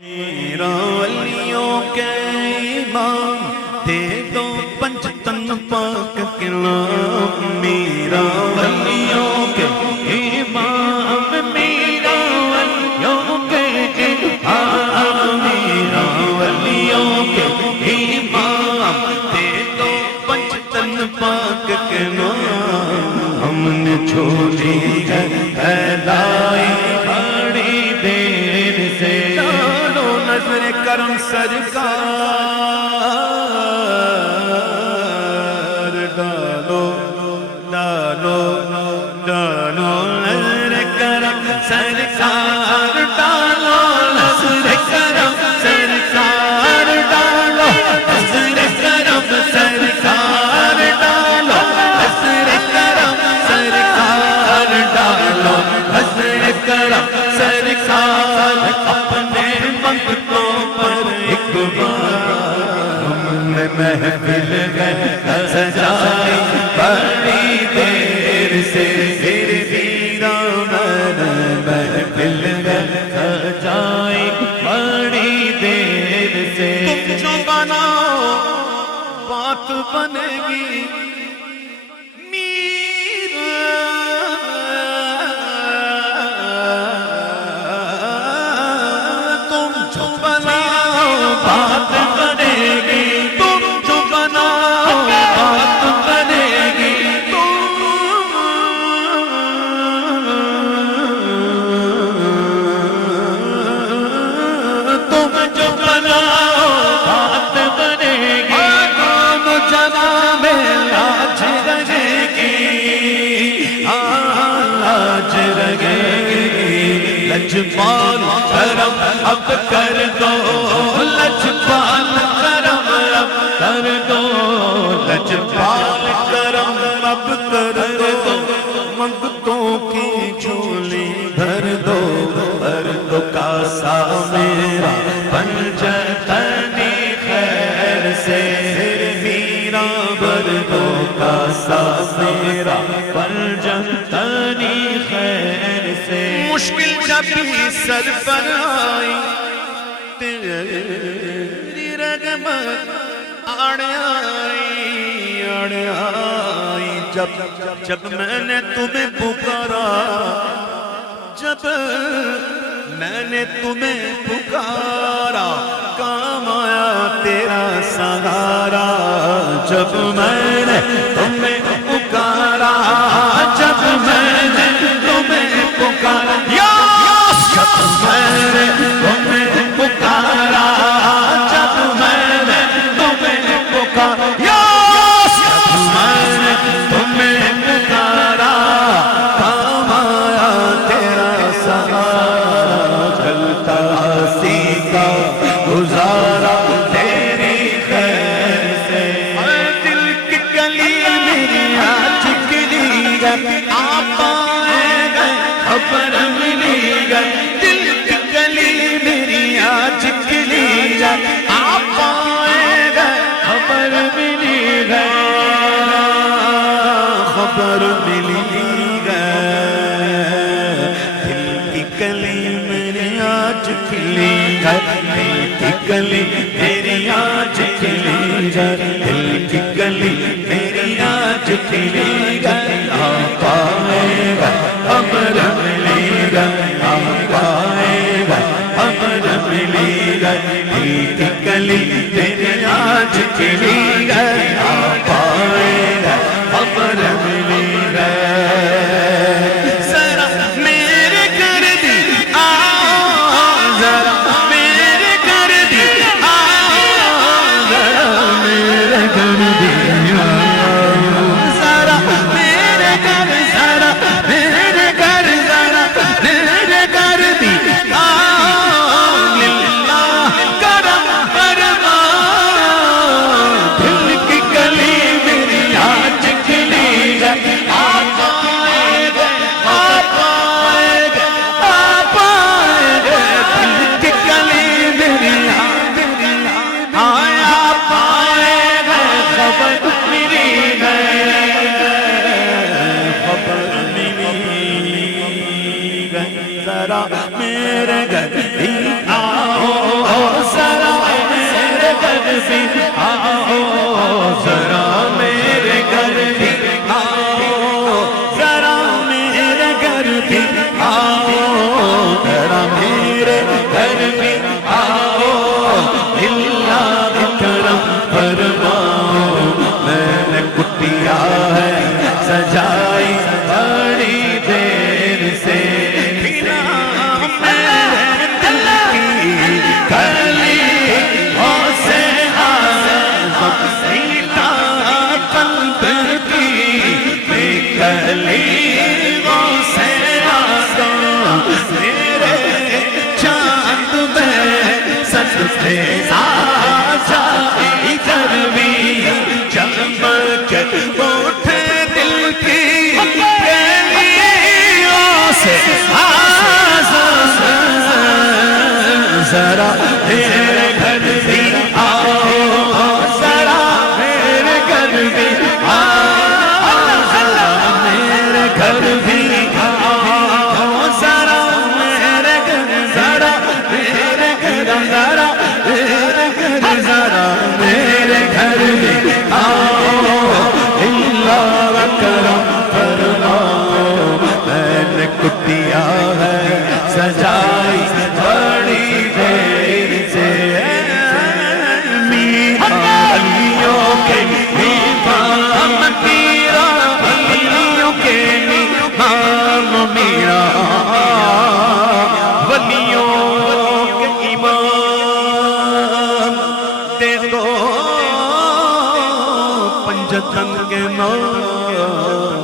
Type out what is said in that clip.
میرا ولیوں کے امام دے دو پنجتن پاک کے نام میرا ولیوں کے امام میرا ولیوں کے امام میرا ولیوں کے امام دے دو پنجتن پاک کے نام ہم نے چھوڑی ہے پھیلائی بڑی دیر سے نظر کرم سرکار ڈالو ڈالو ڈالو نظر کرم سرکار ڈالو نظر کرم سرکار ڈالو نظر کرم سرکار ڈالو نظر کرم سرکار ڈالو نظر کرم سرکار اپنے محفل گئے سجائی بڑی دیر سے پھر ویران محفل گئے سجائی بڑی دیر سے تم جو بناؤ بات بنے گی تم جو بناؤ بات بنے گی لجپال کرم اب کر دو لجپال کرم اب کر دو لجپال کرم اب کر دو منگتوں کی جھولی بھر دو کاسا میرا پنجتنی خیر سے میرا بھر دو کاسا میرا پنجتنی خیر سے مشکل جب بھی سر پر آئی تیری رحمت آڑ آئی جب میں نے تمہیں پکارا جب میں نے تمہیں پکارا کام آیا تیرا سہارا جب میں نے تمہیں پکارا جب میں نے تمہیں پکارا جب میں نے تمہیں پکارا جب میں نے تمہیں پکارا جب میں نے تمہیں پکارا کام آیا تیرا سہارا چلتا سیکھا گزارا تیری خیر سے دل کی گلی میری آج کلی گئی آپ آئے گئے خبر ملی گئی دل کی گلی میری آج کلی گئی آپ آئے گئے خبر ملی گئی خبر ملی گئی دل کی گلی میری آج کلی گئی دل کی گلی میری آج کلی گئی دل کی گلی میری آج کلی گئی آپ آئے گئے خبر ملی گئی آپ آئے گئے خبر ملی گئی دل کی گلی میری آج کلی گئی آپ آئے گئے خبر ملی گئی ذرا میرے گھر دی ذرا میرے گھر دی ذرا میرے گھر دی ذرا میرے گھر ذرا میرے گھر ذرا میرے گھر دی للہ کا گھر بھی آؤ ذرا میرے گھر بھی آؤ ذرا میرے گھر بھی آؤ ذرا میرے گھر بھی آؤ اللہ کرم فرماؤ میں نے کٹیا ہے سجائی بڑی دیر سے چمک اٹھے دل کی گلیوں سے ذرا میرے گھر بھی آؤ ذرا میرے گھر بھی آؤ ذرا میرے گھر بھی آؤ ذرا میرے گھر ذرا میرے گھر ذرا میرے گھر ذرا میرے گھر بھی آؤ اللہ کرم فرماؤ میں نے کٹیا ہے سجائی بڑی دیر سے علیوں کے امام میرا علیوں کے امام میرا ولیوں کے امام دے دو پنجتن کے نام